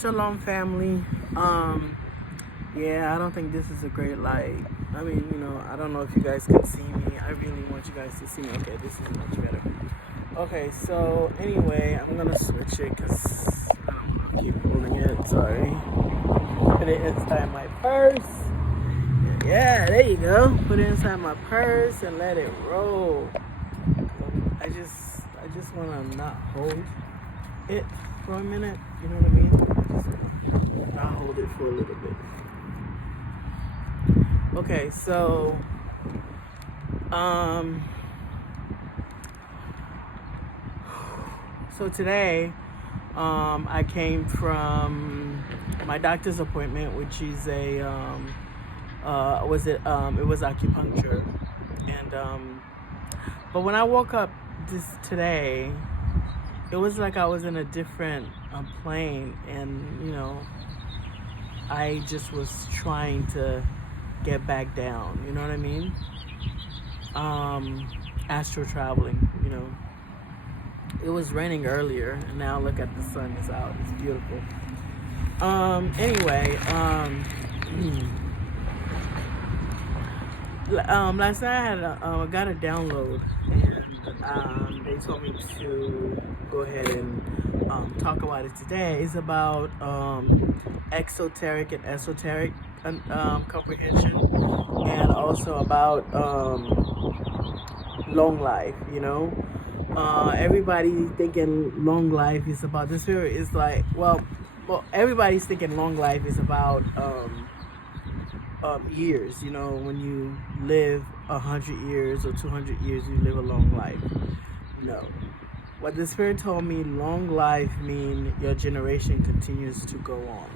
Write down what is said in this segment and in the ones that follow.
Shalom, family. Yeah, I don't think this is a great light. I mean, I don't know if you guys can see me. I really want you guys to see me. Okay, this is much better. Okay, so anyway, I'm gonna switch it because I don't want to keep holding it. Sorry. Put it inside my purse. Yeah, there you go. Put it inside my purse and let it roll. I just wanna not hold it for a minute. You know what I mean? I'll hold it for a little bit. Okay, so today I came from my doctor's appointment, which is a it was acupuncture, and but when I woke up today, it was like I was in a different plane, and I just was trying to get back down. You know what I mean? Astral traveling. It was raining earlier, and now look at the sun is out. It's beautiful. Anyway, last night I got a download, and they told me to go ahead and talk about it today. It's about exoteric and esoteric comprehension, and also about long life. Everybody thinking long life is about this. Here is like, well, everybody's thinking long life is about years. When you live 100 years or 200 years, you live a long life. No. What the Spirit told me, long life mean your generation continues to go on.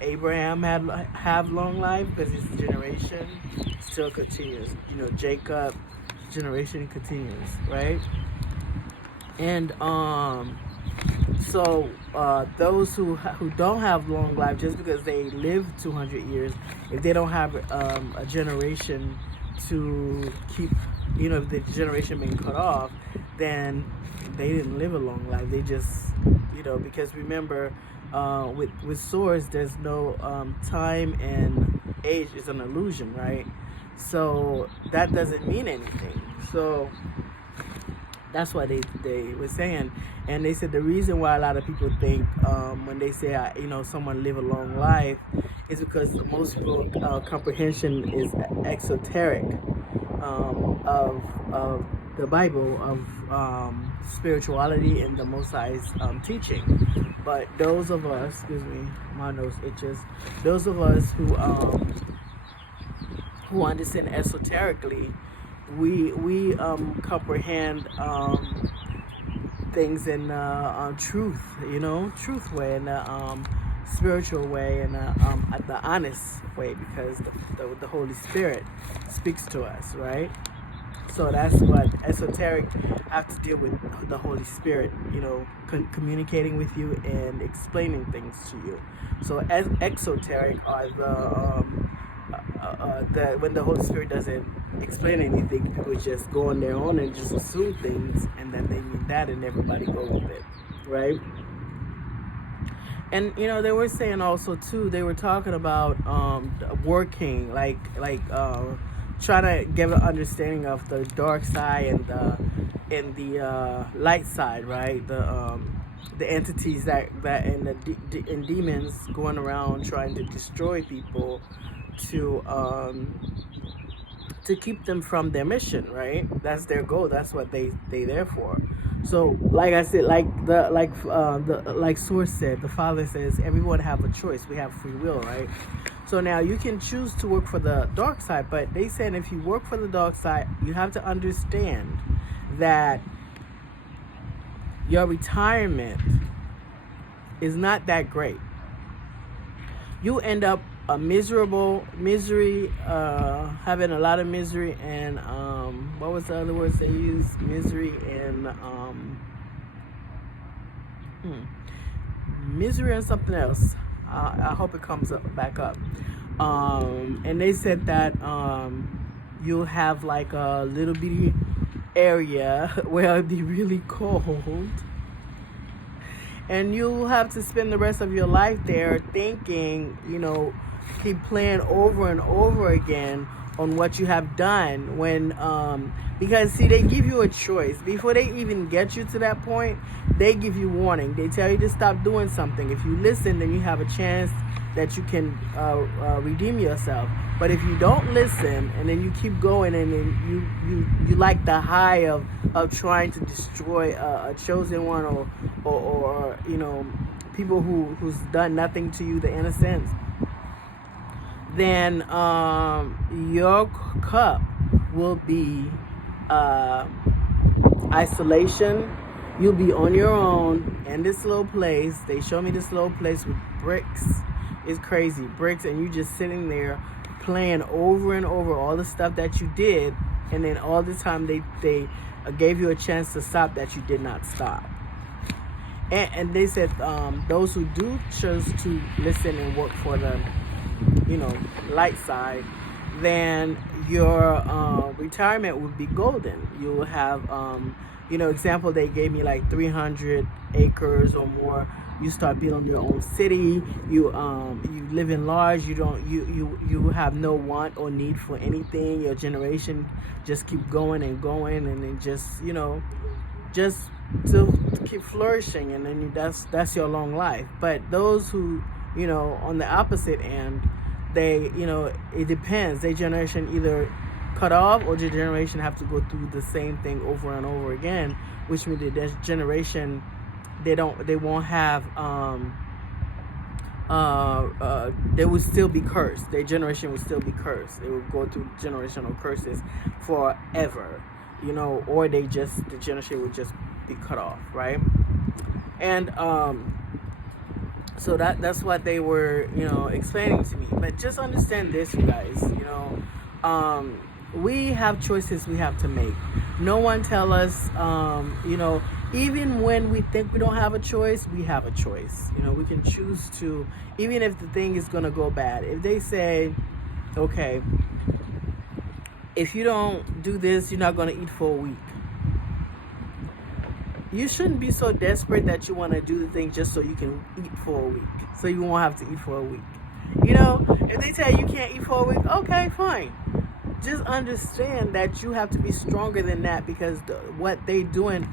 Abraham have long life because his generation still continues. Jacob, generation continues, right? And so those who don't have long life, just because they live 200 years, if they don't have a generation to keep, if the generation being cut off, then they didn't live a long life. They just, because remember, with swords, there's no time and age is an illusion, right? So that doesn't mean anything. So that's what they were saying. And they said the reason why a lot of people think when they say someone live a long life is because most people comprehension is exoteric of the Bible, of spirituality and the Most High's teaching. But those of us, excuse me, my nose itches. Those of us who understand esoterically, we comprehend things in truth, truth way, in a spiritual way, and the honest way, because the Holy Spirit speaks to us, right? So that's what esoteric have to deal with, the Holy Spirit, communicating with you and explaining things to you. So as exoteric are when the Holy Spirit doesn't explain anything, people just go on their own and just assume things, and then they mean that, and everybody go with it, right? And they were saying also too, they were talking about working, like trying to give an understanding of the dark side and the light side, right? The entities that and the demons going around trying to destroy people to keep them from their mission, right? That's their goal. That's what they there for. So, like I said, like Source said, the Father says, everyone have a choice. We have free will, right? So now you can choose to work for the dark side, but they said if you work for the dark side, you have to understand that your retirement is not that great. You end up misery, having a lot of misery, and what was the other words they used? Misery and misery and something else. I hope it comes back up. And they said that you'll have like a little bitty area where it'll be really cold, And you'll have to spend the rest of your life there thinking, keep playing over and over again on what you have done when because see, they give you a choice before they even get you to that point. They give you warning. They tell you to stop doing something. If you listen, then you have a chance that you can redeem yourself. But if you don't listen and then you keep going, and then you like the high of trying to destroy a chosen one, or people who's done nothing to you, the innocents, then your cup will be isolation. You'll be on your own in this little place. They show me this little place with bricks. It's crazy, bricks, and you just sitting there playing over and over all the stuff that you did, and then all the time they gave you a chance to stop that you did not stop. And they said those who do choose to listen and work for the light side, then your retirement would be golden. You will have example, they gave me like 300 acres or more. You start building your own city. You live in large. You have no want or need for anything. Your generation just keep going and going, and then just to keep flourishing, and then that's your long life. But those who on the opposite end, they it depends. Their generation either cut off, or the generation have to go through the same thing over and over again, which means that their generation they won't have they would still be cursed. Their generation would still be cursed. They would go through generational curses forever, or the generation would just be cut off, right? And so that's what they were explaining to me. But just understand this, you guys, we have choices we have to make. No one tell us even when we think we don't have a choice, we have a choice. We can choose to, even if the thing is going to go bad. If they say, okay, if you don't do this, you're not going to eat for a week. You shouldn't be so desperate that you want to do the thing just so you can eat for a week, so you won't have to eat for a week. If they tell you can't eat for a week, okay, fine. Just understand that you have to be stronger than that, because what they doing,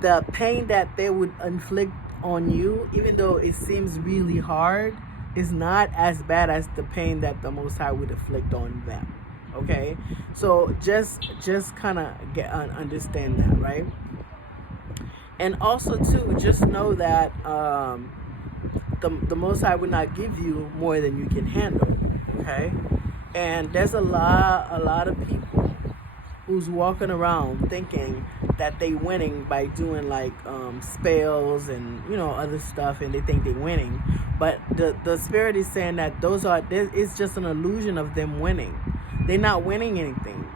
the pain that they would inflict on you, even though it seems really hard, is not as bad as the pain that the Most High would inflict on them. Okay, so just kind of understand that, right? And also too, just know that the Most High would not give you more than you can handle. Okay, and there's a lot of people who's walking around thinking that they winning by doing like spells and other stuff, and they think they winning. But the spirit is saying that it's just an illusion of them winning. They're not winning anything.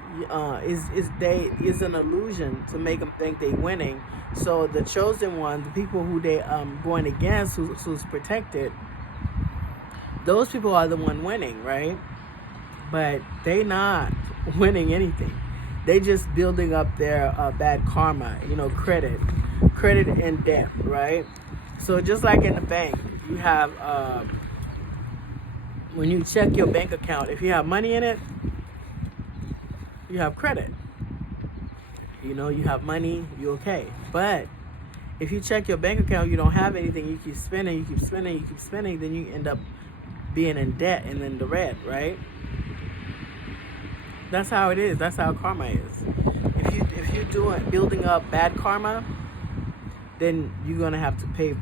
It's an illusion to make them think they winning. So the chosen one, the people who they going against, who's protected, those people are the one winning, right? But they not winning anything. They just building up their bad karma, credit and debt, right? So just like in the bank, you have when you check your bank account, if you have money in it, you have credit. You have money, you're okay. But if you check your bank account, you don't have anything, you keep spending, then you end up being in debt and in the red, right? That's how it is. That's how karma is. If you're building up bad karma, then you're gonna have to pay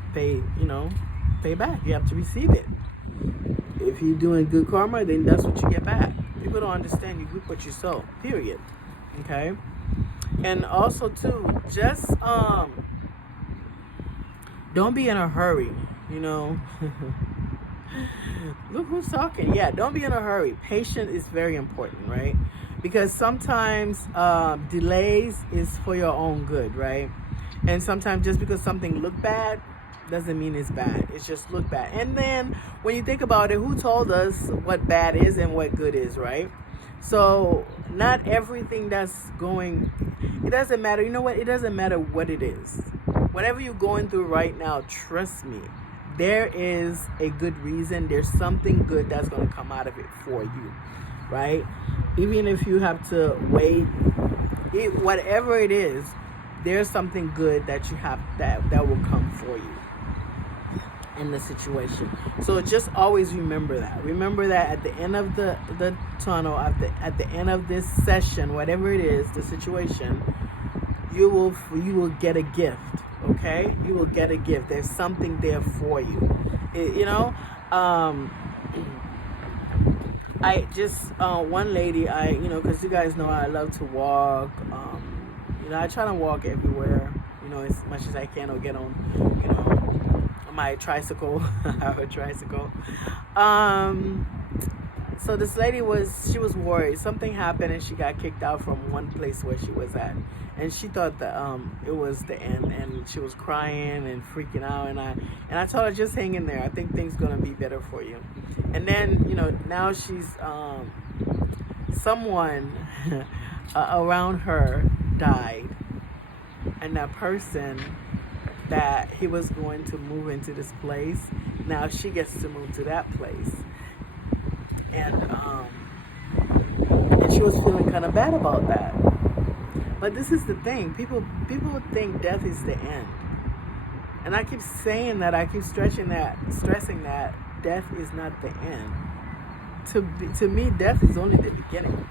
back. You have to receive it. If you're doing good karma, then that's what you get back. People don't understand, you reap what you sow. Period. Okay. And also too, just don't be in a hurry. Look who's talking. Yeah, don't be in a hurry. Patience is very important, right? Because sometimes delays is for your own good, right? And sometimes just because something look bad doesn't mean it's bad. It's just look bad. And then when you think about it, who told us what bad is and what good is, right? So not everything that's going, it doesn't matter. You know what? It doesn't matter what it is. whatever you're going through right now, trust me, there is a good reason. There's something good that's going to come out of it for you, right? Even if you have to wait, whatever it is, there's something good that you have that will come for you in the situation. So just always remember that. Remember that at the end of the tunnel, at the end of this session, whatever it is, the situation, you will get a gift. Okay, you will get a gift. There's something there for you. I just one lady, because you guys know I love to walk. I try to walk everywhere, as much as I can, or get on, my tricycle. I have a tricycle. So this lady was worried. Something happened and she got kicked out from one place where she was at. And she thought that it was the end, and she was crying and freaking out. And I told her, just hang in there. I think things gonna be better for you. And then now she's someone around her died, and that person that he was going to move into this place, now she gets to move to that place. And she was feeling kind of bad about that. But this is the thing. People think death is the end. And I keep saying that, I keep stressing that death is not the end. To me, death is only the beginning.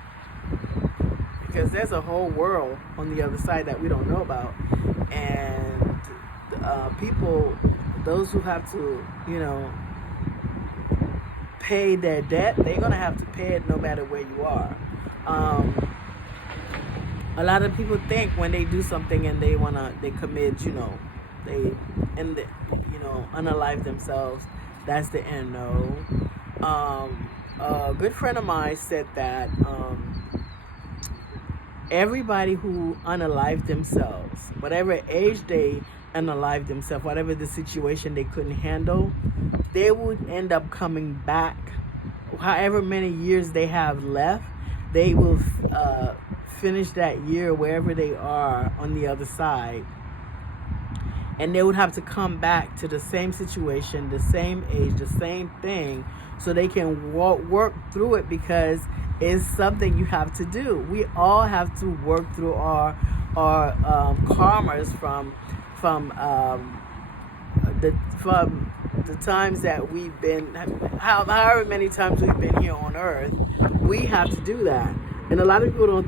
Because there's a whole world on the other side that we don't know about. And people, those who have to, pay their debt, they're going to have to pay it no matter where you are. A lot of people think when they do something and they commit, they unalive themselves, that's the end. No. A good friend of mine said that everybody who unalived themselves, whatever age they unalived themselves, whatever the situation they couldn't handle, they would end up coming back. However many years they have left, they will finish that year wherever they are on the other side, and they would have to come back to the same situation, the same age, the same thing, so they can work through it, because it's something you have to do. We all have to work through our karmas from the times that we've been, however many times we've been here on earth. We have to do that. And a lot of people don't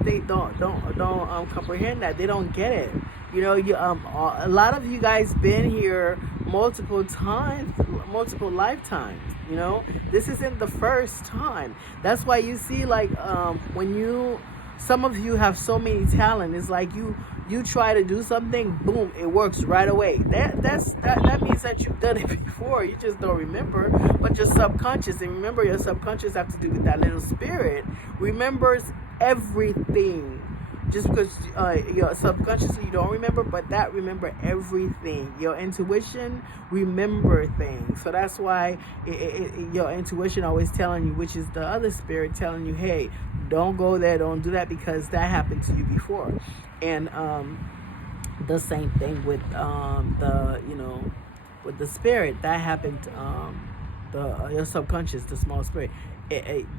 comprehend that. They don't get it. A lot of you guys been here multiple times, multiple lifetimes. This isn't the first time. That's why you see, some of you have so many talent. It's like you try to do something, boom, it works right away. That means that you've done it before. You just don't remember. But your subconscious, and remember, your subconscious have to do with that little spirit, remembers everything. Just because your subconsciously you don't remember, but that remember everything. Your intuition remember things. So that's why your intuition always telling you, which is the other spirit telling you, hey, don't go there, don't do that, because that happened to you before. And the same thing with with the spirit that happened. Your subconscious, the small spirit.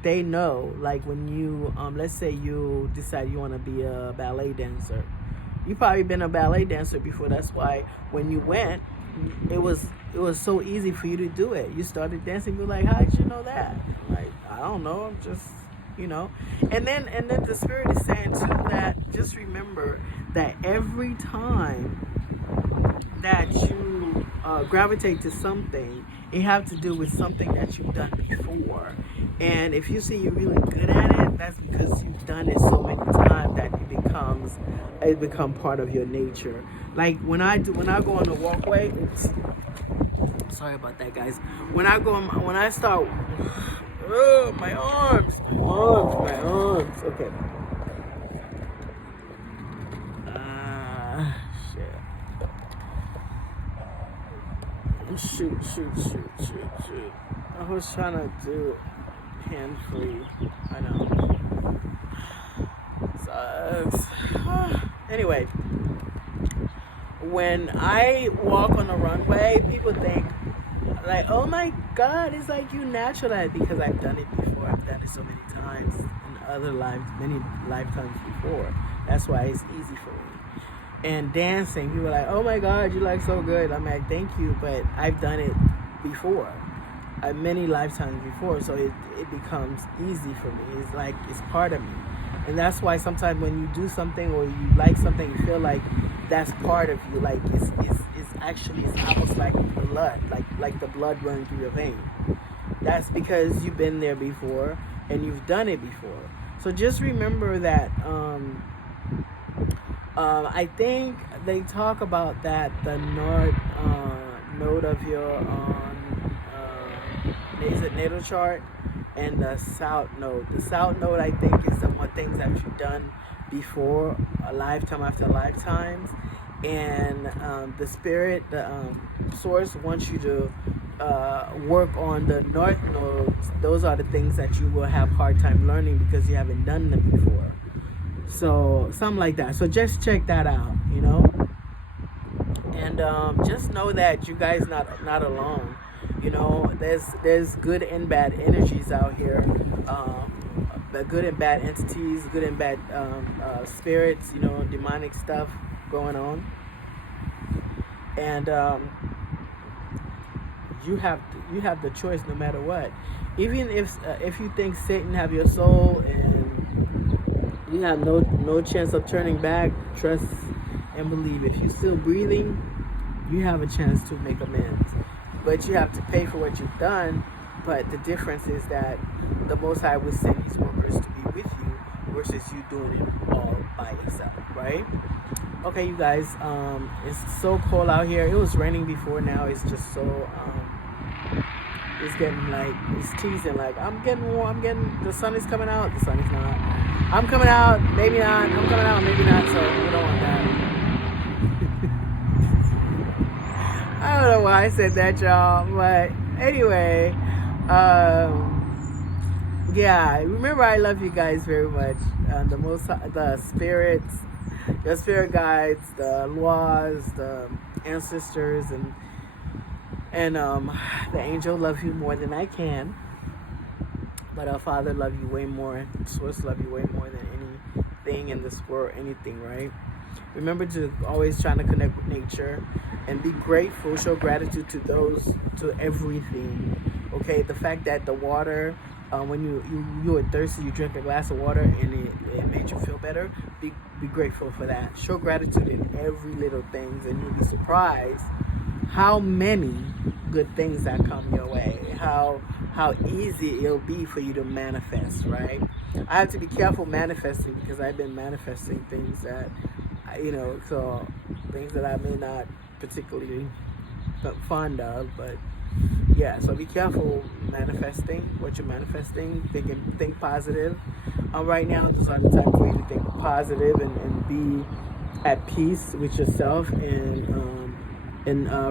They know, like when you let's say you decide you want to be a ballet dancer. You probably been a ballet dancer before. That's why when you went, it was so easy for you to do it. You started dancing. You're like, how did you know that? Like, I don't know. I'm just and then the spirit is saying too that just remember that every time that you gravitate to something, it have to do with something that you've done before. And if you see you're really good at it, that's because you've done it so many times that it becomes part of your nature. Like when I go on the walkway, sorry about that, guys. When I start, my arms. Okay. Shoot. I was trying to do hand-free. I know. Sucks. Anyway, when I walk on the runway, people think like, "Oh my God, it's like you natural at it," because I've done it before. I've done it so many times in other lives, many lifetimes before. That's why it's easy for me. And dancing, people are like, "Oh my God, you like so good." I'm like, "Thank you," but I've done it before, many lifetimes before, so it becomes easy for me. It's like it's part of me. And that's why sometimes when you do something or you like something, you feel like that's part of you. Like it's actually, it's almost like blood, like the blood running through your vein. That's because you've been there before and you've done it before. So just remember that. I think they talk about that the north node of your is it natal chart, and the south node. The south node, I think, is some more things that you've done before, a lifetime after lifetimes, and the spirit, the source wants you to work on the north nodes. Those are the things that you will have hard time learning because you haven't done them before. So something like that. So just check that out, you know. And just know that you guys not alone. You know, there's good and bad energies out here, good and bad entities, good and bad spirits. You know, demonic stuff going on, and you have the choice no matter what. Even if you think Satan have your soul and you have no chance of turning back, trust and believe. If you're still breathing, you have a chance to make amends. But you have to pay for what you've done. But the difference is that the Most High will send His workers to be with you versus you doing it all by yourself, right? Okay, you guys, it's so cold out here. It was raining before. Now it's just so it's getting like, it's teasing. Like, I'm getting warm. The sun is coming out. The sun is not. I'm coming out. Maybe not. I'm coming out. Maybe not. So we don't want that. I don't know why I said that, y'all, but anyway, yeah, remember I love you guys very much. The spirits, the spirit guides, the laws, the ancestors, and the angel love you more than I can, but our Father love you way more. Source love you way more than anything in this world, anything, right? Remember to always trying to connect with nature and be grateful, show gratitude to everything. Okay, the fact that the water, when you were thirsty, you drink a glass of water and it made you feel better. Be grateful for that. Show gratitude in every little things, and you'll be surprised how many good things that come your way. How easy it'll be for you to manifest, right? I have to be careful manifesting because I've been manifesting things that, so things that I may not particularly fond of, but yeah, so be careful manifesting what you're manifesting. Think positive. Right now, it's not the time for you to think positive and be at peace with yourself and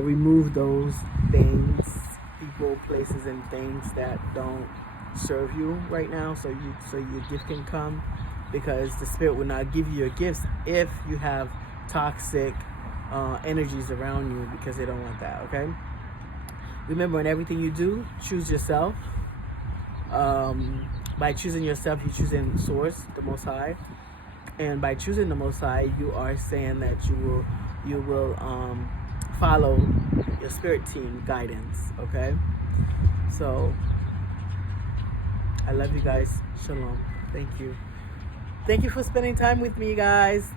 remove those things, people, places, and things that don't serve you right now, so your gift can come, because the spirit will not give you your gifts if you have toxic energies around you, because they don't want that. Okay, remember, in everything you do, choose yourself. By choosing yourself, you're choosing Source, the Most High, and by choosing the Most High, you are saying that you will follow your spirit team guidance. Okay, so I love you guys. Shalom. Thank you for spending time with me, guys.